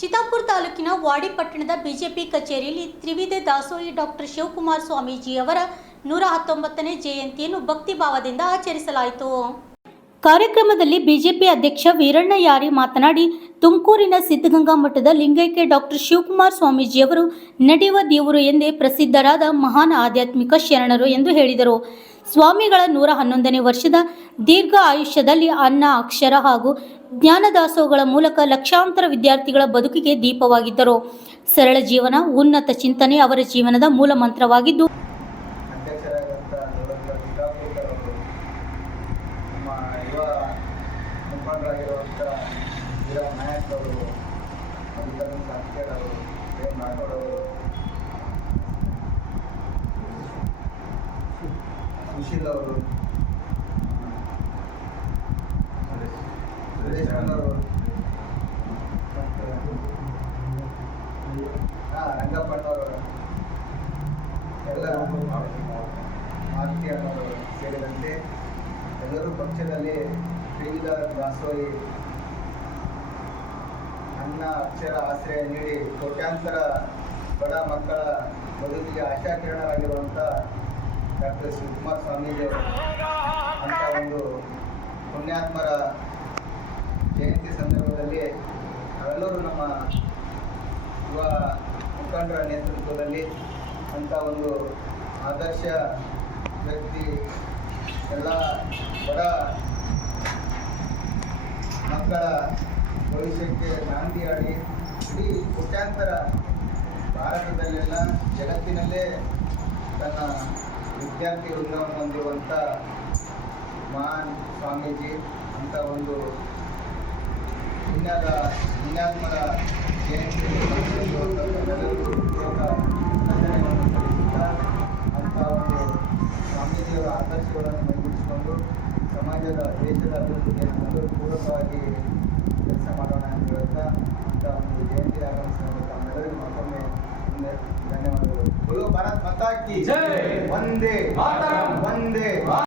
ಚಿತ್ತಾಪುರ ತಾಲೂಕಿನ ವಾಡಿ ಪಟ್ಟಣದ ಬಿಜೆಪಿ ಕಚೇರಿಯಲ್ಲಿ ತ್ರಿವಿಧ ದಾಸೋಹಿ ಡಾಕ್ಟರ್ ಶಿವಕುಮಾರ ಸ್ವಾಮೀಜಿಯವರ 119ನೇ ಜಯಂತಿಯನ್ನು ಭಕ್ತಿಭಾವದಿಂದ ಆಚರಿಸಲಾಯಿತು. ಕಾರ್ಯಕ್ರಮದಲ್ಲಿ ಬಿಜೆಪಿ ಅಧ್ಯಕ್ಷ ವೀರಣ್ಣ ಯಾರಿ ಮಾತನಾಡಿ, ತುಮಕೂರಿನ ಸಿದ್ಧಗಂಗಾ ಮಠದ ಲಿಂಗೈಕ್ಯ ಡಾಕ್ಟರ್ ಶಿವಕುಮಾರ ಸ್ವಾಮೀಜಿಯವರು ನಡೆಯುವ ದೇವರು ಎಂದೇ ಪ್ರಸಿದ್ಧರಾದ ಮಹಾನ್ ಆಧ್ಯಾತ್ಮಿಕ ಶರಣರು ಎಂದು ಹೇಳಿದರು. ಸ್ವಾಮಿಗಳ 111ನೇ ವರ್ಷದ ದೀರ್ಘ ಆಯುಷ್ಯದಲ್ಲಿ ಅನ್ನ, ಅಕ್ಷರ ಹಾಗೂ ಜ್ಞಾನದಾಸೋಹಗಳ ಮೂಲಕ ಲಕ್ಷಾಂತರ ವಿದ್ಯಾರ್ಥಿಗಳ ಬದುಕಿಗೆ ದೀಪವಾಗಿದ್ದರು. ಸರಳ ಜೀವನ, ಉನ್ನತ ಚಿಂತನೆ ಅವರ ಜೀವನದ ಮೂಲ ಮಂತ್ರವಾಗಿದ್ದು, ಮುಖಂಡರಾಗಿರುವಂಥ ವೀರಣ್ಣ ನಾಯಕ್ ಅವರು, ಮಲ್ಲಿಕಾರ್ಜುನ ಖರ್ಗೆ ಅವರು, ಪ್ರೇಮ್ ರಾಠೋಡ್ ಅವರು, ಸುಶೀಲ್ ಅವರು, ಸುರೇಶ್ ಅವರು, ಮತ್ತು ರಂಗಪ್ಪಣ್ಣವರು ಎಲ್ಲ ಮಾರುತಿ ಅನ್ನೋರು ಸೇರಿದಂತೆ ಎಲ್ಲರೂ ಪಕ್ಷದಲ್ಲಿ ತ್ರಿವಿಧ ದಾಸೋಹಿ ಅನ್ನ, ಅಕ್ಷರ, ಆಶ್ರಯ ನೀಡಿ ಕೋಟ್ಯಾಂತರ ಬಡ ಮಕ್ಕಳ ಬದುಕಿಗೆ ಆಶಾಕಿರಣರಾಗಿರುವಂಥ ಡಾಕ್ಟರ್ ಶಿವಕುಮಾರ ಸ್ವಾಮೀಜಿಯವರು ಅಂಥ ಒಂದು ಪುಣ್ಯಾತ್ಮರ ಜಯಂತಿ ಸಂದರ್ಭದಲ್ಲಿ ನಾವೆಲ್ಲರೂ ನಮ್ಮ ಯುವ ಮುಖಂಡರ ನೇತೃತ್ವದಲ್ಲಿ ಅಂಥ ಒಂದು ಆದರ್ಶ ವ್ಯಕ್ತಿ ಎಲ್ಲ ಬಡ ಮಕ್ಕಳ ಭವಿಷ್ಯಕ್ಕೆ ನಾಂದಿಯಾಡಿ ಇಡೀ ಕೋಟ್ಯಾಂತರ ಭಾರತದಲ್ಲೆಲ್ಲ ಜಗತ್ತಿನಲ್ಲೇ ತನ್ನ ವಿದ್ಯಾರ್ಥಿ ವೃಂದವನ್ನು ಹೊಂದಿರುವಂಥ ಮಹಾನ್ ಸ್ವಾಮೀಜಿ ಅಂಥ ಒಂದು ಪುಣ್ಯಾತ್ಮರ ಜಯಂತಿಯನ್ನು ಅಂಥ ಒಂದು ಸ್ವಾಮೀಜಿಯವರ ಆದರ್ಶಗಳನ್ನು ಮುಂದಿರಿಸಿಕೊಂಡು ಸಮಾಜದ ದೇಶದ ಅಭಿವೃದ್ಧಿಗೆ ನಾವೆಲ್ಲರೂ ಪೂರಕವಾಗಿ ಕೆಲಸ ಮಾಡೋಣ ಅಂತ ಹೇಳ್ತಾ ಅಂಥ ಒಂದು ಜಯಂತಿ ಆಗಮಿಸಿದ ತಮ್ಮೆಲ್ಲರಿಗೂ ಮತ್ತೊಮ್ಮೆ ಧನ್ಯವಾದಗಳು. ಭಾರತ್ ಮಾತಾ ಕಿ ಜೈ. ವಂದೇ ವಂದೇ